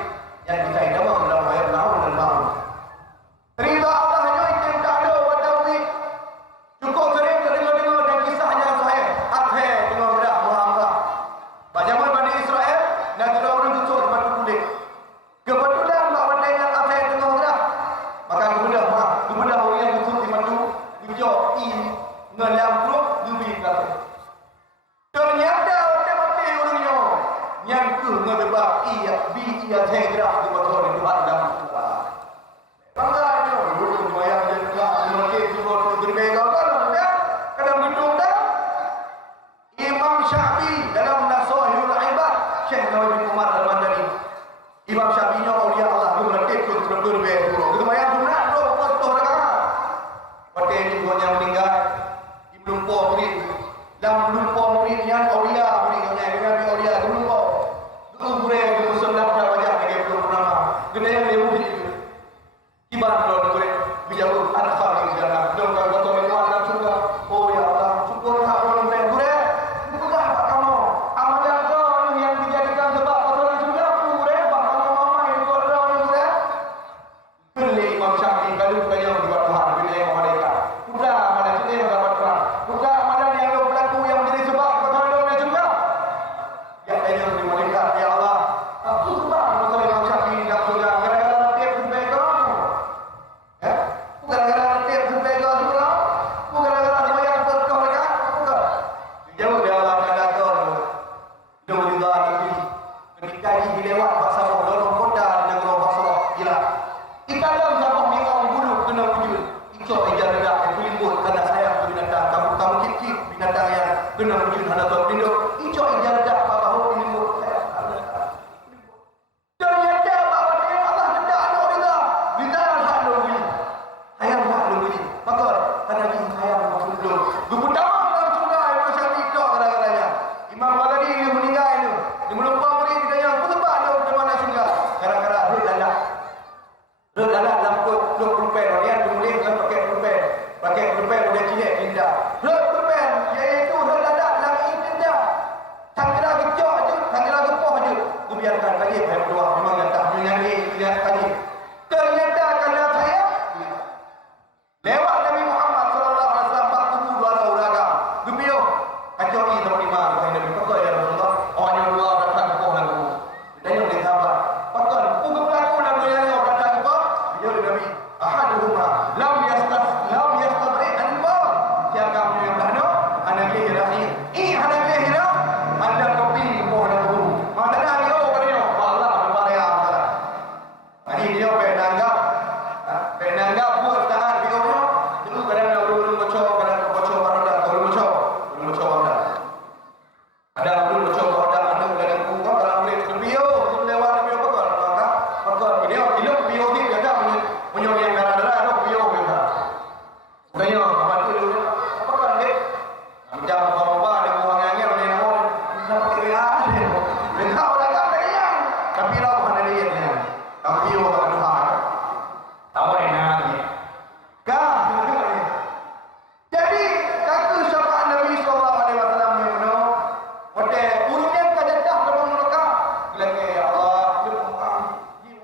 Yang kita hidup dalam wa yamna'una al-ma'un. Ridha Allah hanya itu tak ada pada ubi. Cukup sering terdengar dan kisahnya sahih. Akhir tengah berak Muhammad. Pada zaman Bani Israel, nak ada orang tutur batu kulit. Kebetulan bahawa dengan akhir tengah berak. Maka kemudian orang yang tutur di batu, hijau, ngelam perut, dubi kata. Ternyata orang mati orangnya. Yang ke ngedebak, iya gerak di batu orang di batu dalam Tuhan. Bangganya, dulu bayang dia juga, mungkin juga berbeza kan, kadang gedung dah. Imam Syafi'i dalam Nasaihul Ibad, Syekh Nawawi bin Umar Al-Madani. Imam Syafi'inya awliya Allah, dia melatih ke berbeza dulu. Kita bayang sunat tu, betul rakaat. Pada ini yang meninggal, Ibn Lumpur murid. Dalam Lumpur murid yang awliya, muridnya dengan awliya, Ibn Lumpur. Dulu murid yang bersenam dah wajah, dia belum nama. Kena yang dia murid itu. Ibarat kalau boleh bicara anak kami jangan dong kalau betul itu anak juga. Oh ya Allah, syukurlah orang yang boleh. Syukurlah Pak kamu. Amalan kau yang dijadikan sebab betul juga boleh. Pak kamu mama yang kau orang boleh. Beli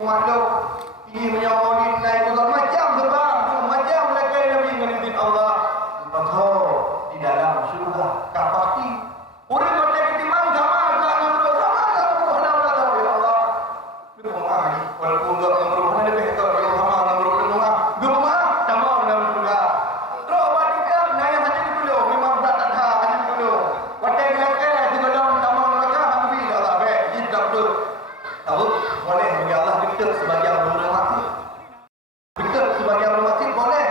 Umat ini menyawal naik bukan macam sebab macam mereka Nabi dengan izin Allah. Betul di dalam surga tak pasti. Orang kata ketimbang sama dengan sama tahu ya Allah. Berdoa ni walaupun enggak mengeruh ada lebih tahu ya sama mengeruh doa. Doa sama dalam surga. Terus batikkan naik haji dulu memang berat tak haji dulu. Watai mereka di dalam sama mereka haji Allah baik tidak betul. Tahu boleh bagi Allah dekat sebagai orang mati. Dekat sebagai orang mati boleh.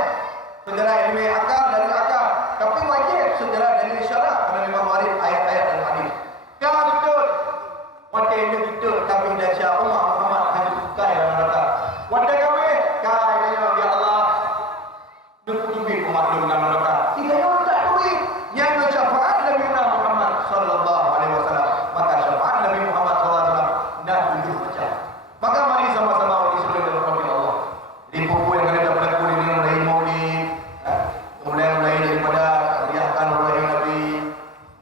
Segera ilmu akal dari akal. Tapi wajib segera dari syarat kerana memang waris ayat-ayat dan hadis. Kalau betul, wadah ini betul. Tapi dah syak Umar Muhammad hanya sukai dalam neraka. Wadah kami, kaya ya Allah. Duit umat dalam neraka. Tidak ada tak duit. Yang bersyafaat Nabi Muhammad sallallahu alaihi wasallam. Maka syafaat Nabi Muhammad sallallahu alaihi wasallam dah 7 macam. Maka mari sama-sama di seluruh rahmat Allah. Di buku yang ada pada kulit ini mulai maulid, mulai daripada riahkan oleh Nabi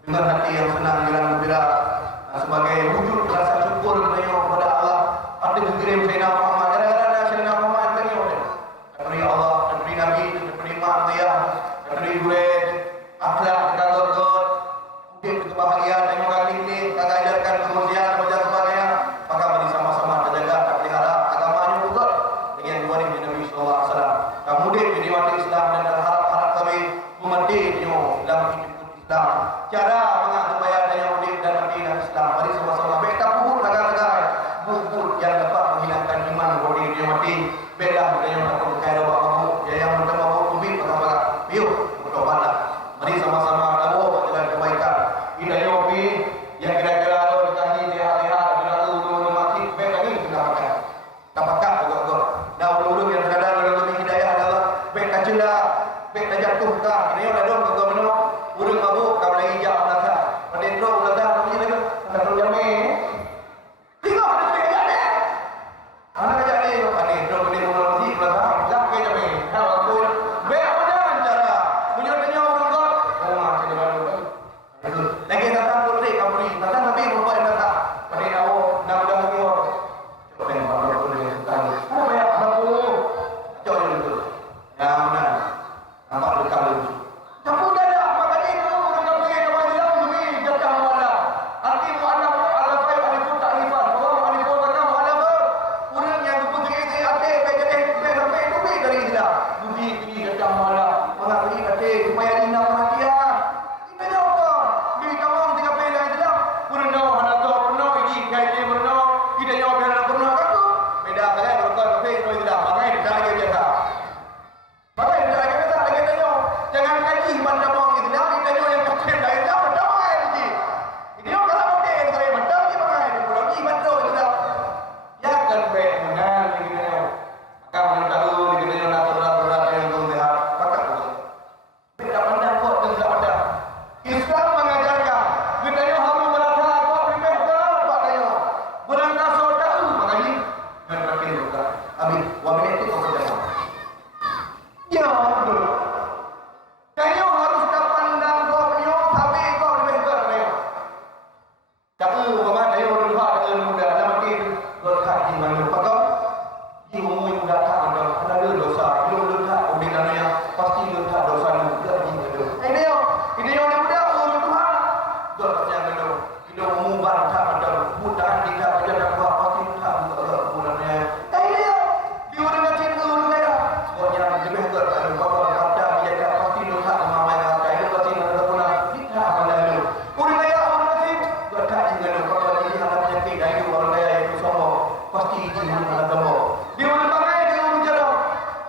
dengan hati yang senang dan gembira sebagai wujud rasa syukur kepada Allah. Arti mengirim Sayyidina Muhammad gara-gara Sayyidina Muhammad tadi oleh dari Allah, dari Nabi, dari mak ayah, dari guru akhlak dekat-dekat, mungkin kebahagiaan dan juga ini kagak ajarkan kemuliaan dan sebagainya. Maka mari sama-sama menjaga dan pelihara agamanya juga dengan waris Nabi sallallahu alaihi wasallam. Kemudian jadi waris Islam dan harap kami memati dalam hidup Islam. Cara mengatur supaya ada yang unik dan mati dalam Islam. Mari sama-sama beta pupuk negara-negara bubur yang dapat menghilangkan iman bodi dia mati. Beda yang dapat berkaya dapat mabuk. Yang dapat mabuk kubik bakal yuk bertobatlah. Mari sama-sama tahu jalan kebaikan. Ini yobi yang kira-kira ada dikaji lihat-lihat bila ulu mati beda ni kita pakai. Dapatkan betul-betul. Dah ulu yang kadang lebih hidayah adalah beda celah, beda jatuh kan. Ini ada dong betul betul. Urang mabuk kau lagi jam nak. Pada itu ulah dah macam ni kan. Kalau jamin. Tengok ada beda ni. Anak kerja ni, ada itu benda ulah mesti ulah dah. Dah ke jamin. Kalau aku beda cara. Punya tanya orang kau. Oh macam ni baru. Lagi datang putri kamri. Datang Nabi berbuat datang. Pada tahu nak dah lagi orang. Coba tengok apa boleh datang. Apa banyak baru. Coba dulu. Yang mana? Nampak dekat dulu. Campur dah dah. Makanya itu orang kau pergi ke Madinah demi jatah mu'alaf. Arti mu'alaf tu alafai alifun ta'rifan. Orang alifun takkan mu'alaf. Orang yang putri ini arti jadi sampai demi dari Islam. Demi ini jatah mu'alaf. Orang pergi arti supaya dina perhatian. Kita jawab kau. Demi kamu tinggal pergi dari Islam. Orang tahu mana tahu pernah ini kaitan pernah. Kita jawab yang ada pernah kaku. Beda kaya berkata pergi dari Islam. Makanya kita lagi biasa. Makanya kita lagi biasa. Lagi tanya. Jangan kaji pada orang Islam. Kita tanya yang kafir dari Islam. Betul kan ini? Ini orang kalau model saya betul ni pakai. Pulau ni betul Islam. Ya kan baik menang ni kita tanya. Maka mana tahu kita tanya nak berat-berat yang belum sehat. Pakat betul. Beda pandang kok dan tak pandang. Islam mengajarkan. Kita tanya harus merasa kau pilih ke apa tanya. Berangkat saudara. Makanya dengan terakhir bukan. Habis. Wamin itu kau berjaya. Ya betul. Kayu harus tak pandang kau punya, tapi kau lebih ke kayu. Tapi umpama kayu berdoa dengan muda, dalam mati berkat di mana kau? Di umum muda tak ada dosa. Dia dosa, udah yang pasti dosa dosa juga di mana. Ini yang muda urus Tuhan. Dosa yang ada. Ini umum bar tak ada. Muda tidak ada apa pasti tak ada bulannya. Ini di urus kecil urus kaya. Pokoknya lebih ke kayu kau ada menjaga pasti dosa mama yang ada itu pasti ada pula tidak ada itu. Urus kaya urus kecil berkat dengan kau ini ada penyakit dari orang kaya itu semua pasti jangan ada temu. Di urus pakai di urus jalan.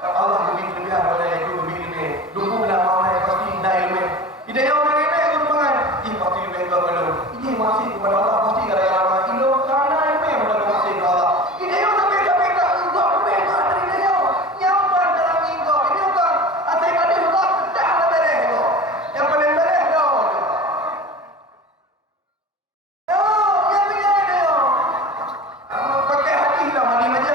Allah lebih pada itu lebih ini. Dukung nak mama yang pasti naik ilmu. Tidak yang orang ini urus pakai. Ini pasti lebih kalau ini masih kepada Allah pasti gara-gara Allah itu karena ilmu yang sudah masih kepada Allah. Ini yang sampai engkau beda dari dia. Nyampan dalam engkau. Ini bukan asal kadi Allah dah ada beres tu. Yang paling beres tu. Yang begini dia. Pakai hati lah mandi macam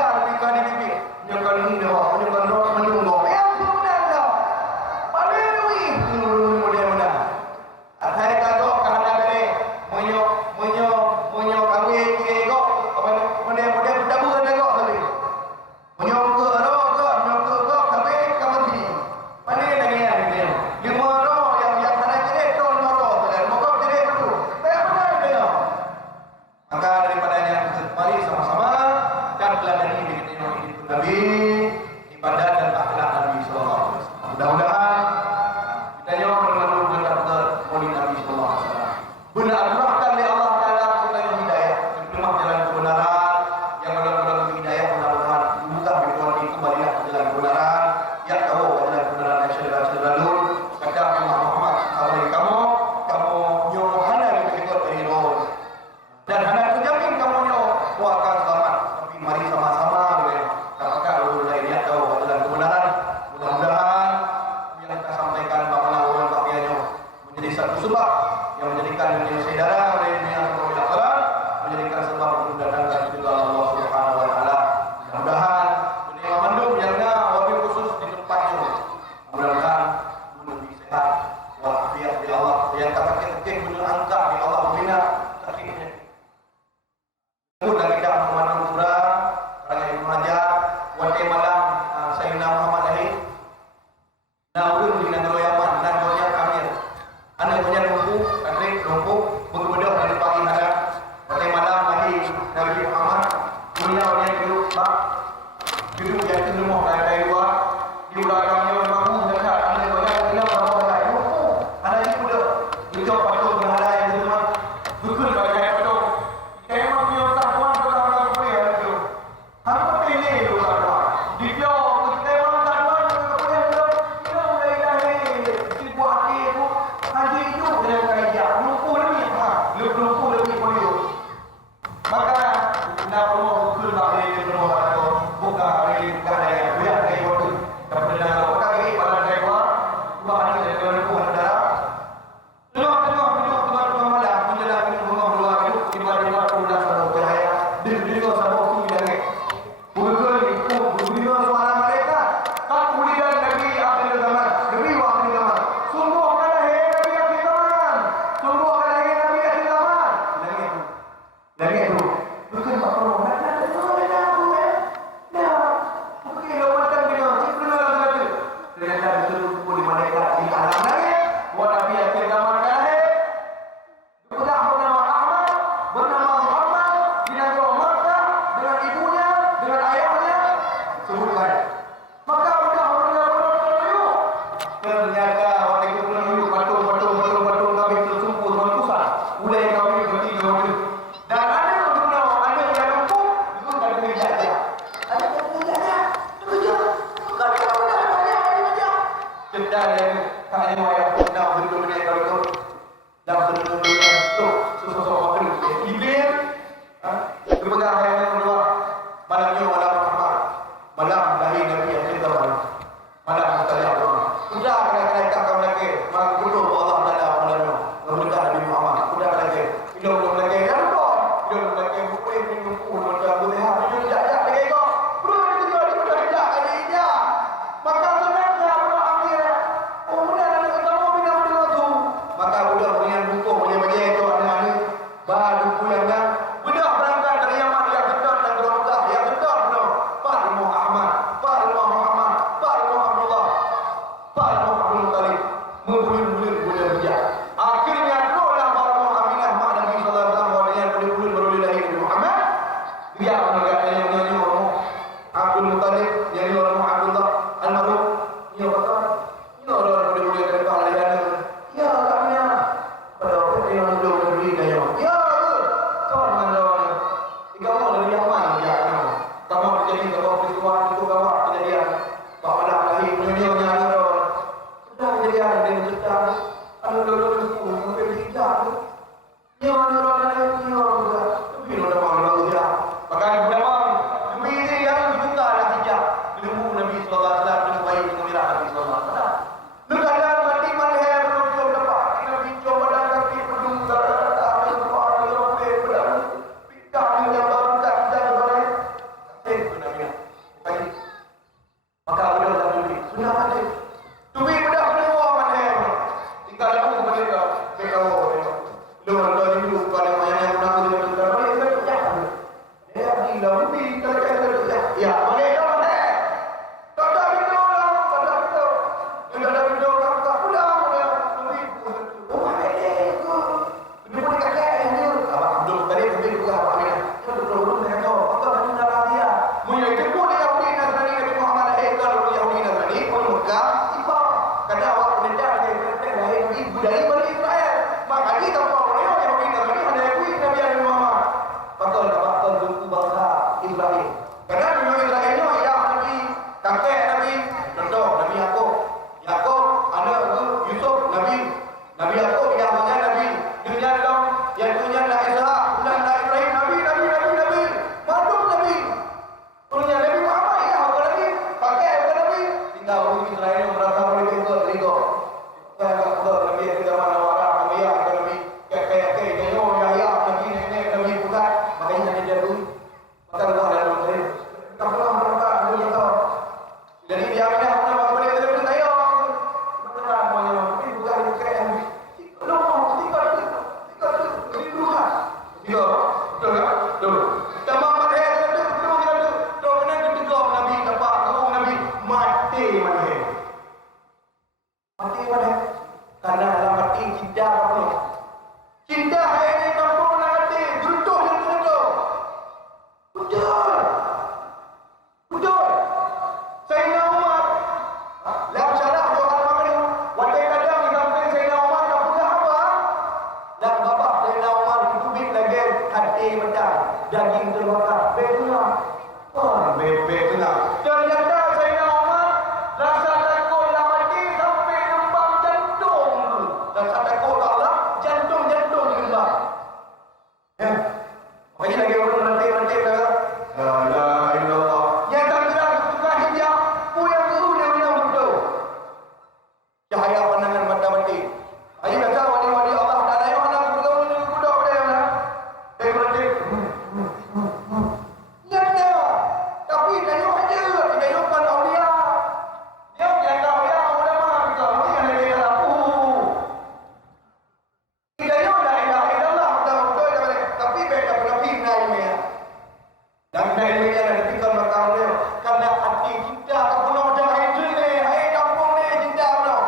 duduk, Pak. Duduk yang tu rumah dari luar. Di belakang dia orang bangun dekat. Ada banyak bilang bahawa ada ilmu. Ada ini pula. Dia patut berhalai yang semua. Betul pakai patut. Memang dia tak puan berlaku apa yang itu. Apa pilih tu tak puan. Dia kita orang tak puan apa yang itu. Dia mulai dah si buah hati tu. Haji itu dengan kerja. Lupa lebih. Lupa lebih boleh. Maka nak rumah betul tak boleh ke rumah atau buka hari bukan yang biar dari waktu kepada bukan lagi pada driver dua hari dari rumah darah tengok malam menjelang rumah dua itu tiba-tiba pulang sama beraya dia sama tu bilang betul itu suara mereka tak kuliah Nabi akhir zaman Nabi akhir zaman sungguh akan lahir Nabi akhir zaman sungguh akan lahir Nabi akhir zaman lagi itu bukan Pak Prabowo Jadi dia bebek kena. Ternyata saya Ahmad rasa takut nak mati sampai lembang jantung. Rasa takut Allah jantung lembang. Ya. Makanya lagi orang nanti kata, la ilaha illallah. Yang tak kira tukar hijab, puyang guru dia benar betul. Cahaya pandangan mata batin. Ayo kata wali-wali Allah dan ayo anak bergaul dengan budak dia mana? Dia berarti. Ya dia. Tapi dia aja, dia bukan aulia. Dia bukan aulia, ulama kita. Ini yang dia laku. Dia la ilaha illallah betul dia. Tapi beda berlebih naiknya. Dan naiknya ada fikir makam dia. Karena hati kita kepenuh dengan itu ni, hai kampung ni cinta penuh.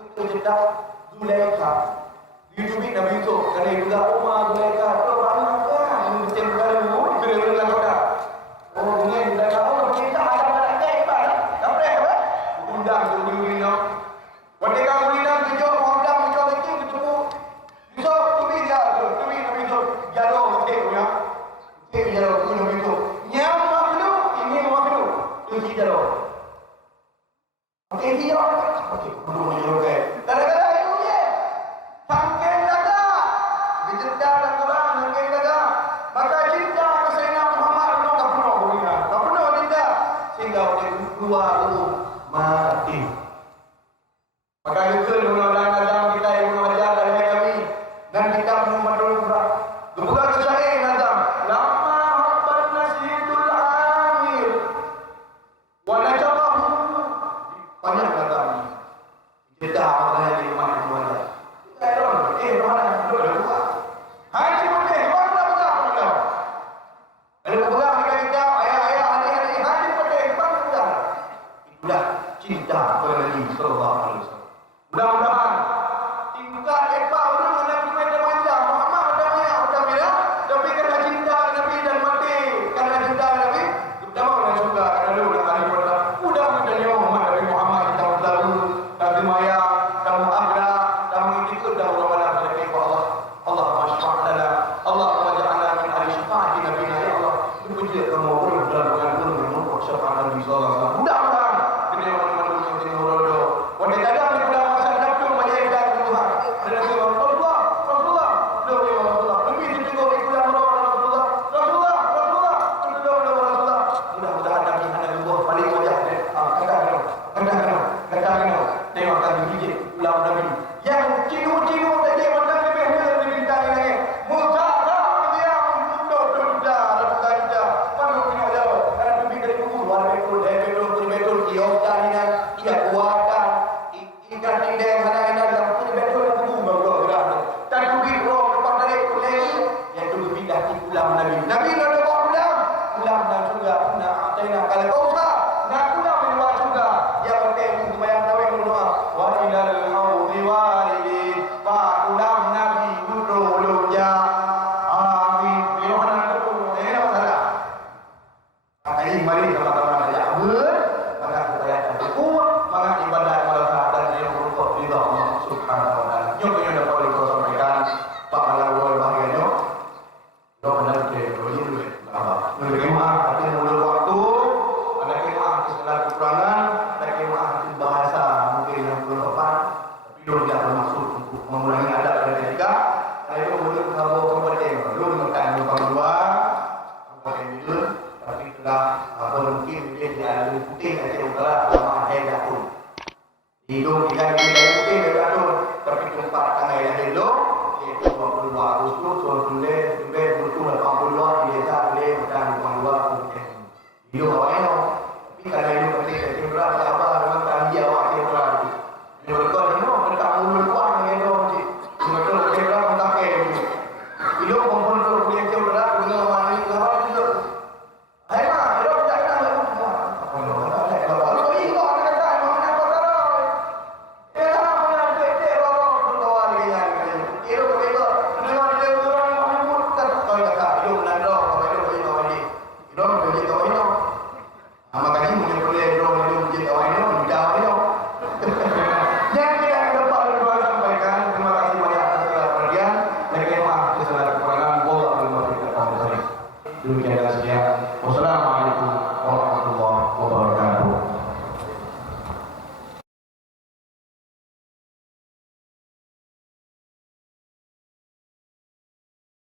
Itu cinta Zulaikha. YouTube Nabi Yusuf kerana juga Umar Zulaikha tu banyak kan mesti berlalu kena dengan kau. Oh ni dah tahu kita ada nak ibadah. Apa apa? Undang tu dulu. Ketika undang tu undang tu lagi ketemu. Yusuf tu dia tu Nabi Yusuf jauh betul ya. Betul jauh tu Nabi Yusuf. Yang makhluk ini makhluk tu jauh. Okey dia. Okey, belum dia. Kadang-kadang Sangkin daga. Bicinta dan Quran sangkin daga. Maka cinta ke Sayyidina Muhammad belum tak penuh dunia. Tak penuh cinta. Sehingga oleh dua mati. Maka itu mudah-mudahan dalam kita yang mengajar dari kami. Dan kita menumpadul Quran. Kebuka kesahih nazam. Lama habbat nasidul amir. Wa najabahu. Banyak nazam. Kita akan di mana mana. Haji boleh, mana betul? Ada pegang kita, ayah, adik, haji boleh, mana betul? Itulah cinta kepada Nabi sallallahu alaihi wasallam. Mudah-mudahan tingkat ekor orang anak kita manja, Muhammad ada banyak macam bila, tapi kerana cinta Nabi dan mati, kerana cinta Nabi, kita mahu nak suka kerana nak hari pada. Mudah-mudahan Muhammad Nabi Muhammad kita selalu Nabi Maya, kamu Agra, kamu ikut dah orang Allahumma syfa' lana Allahumma ja'alna min ahli syafa'ati nabiyina ya Allah. Puji kamu orang dalam dengan syafaat Nabi sallallahu alaihi wasallam. Mudah-mudahan dengan manusia yang rodo. Wanita ada di dalam masa dapur menjaga Tuhan. Dan Rasulullah lebih ditunggu oleh kuliah Rasulullah. Mudah-mudahan Nabi ada Allah paling wajah dia. Kata-kata. Tengok kami bijik ulang Nabi. Yang cinu-cinu tadi macam hidup ikan kita putih dia beratur, tapi tempat tanah yang elok iaitu 22 Agustus Julai betul 82 di desa boleh dan 22 putih hidup awak elok. Tapi kalau hidup putih saya cendera apa memang tak dia awak cendera ni berkor ni mereka mulut kuat dengan elok cik betul cendera pun tak kaya hidup kumpul tu punya cendera dengan orang ni kalau hidup ayah elok tak kenal Demikian sekian. Wassalamualaikum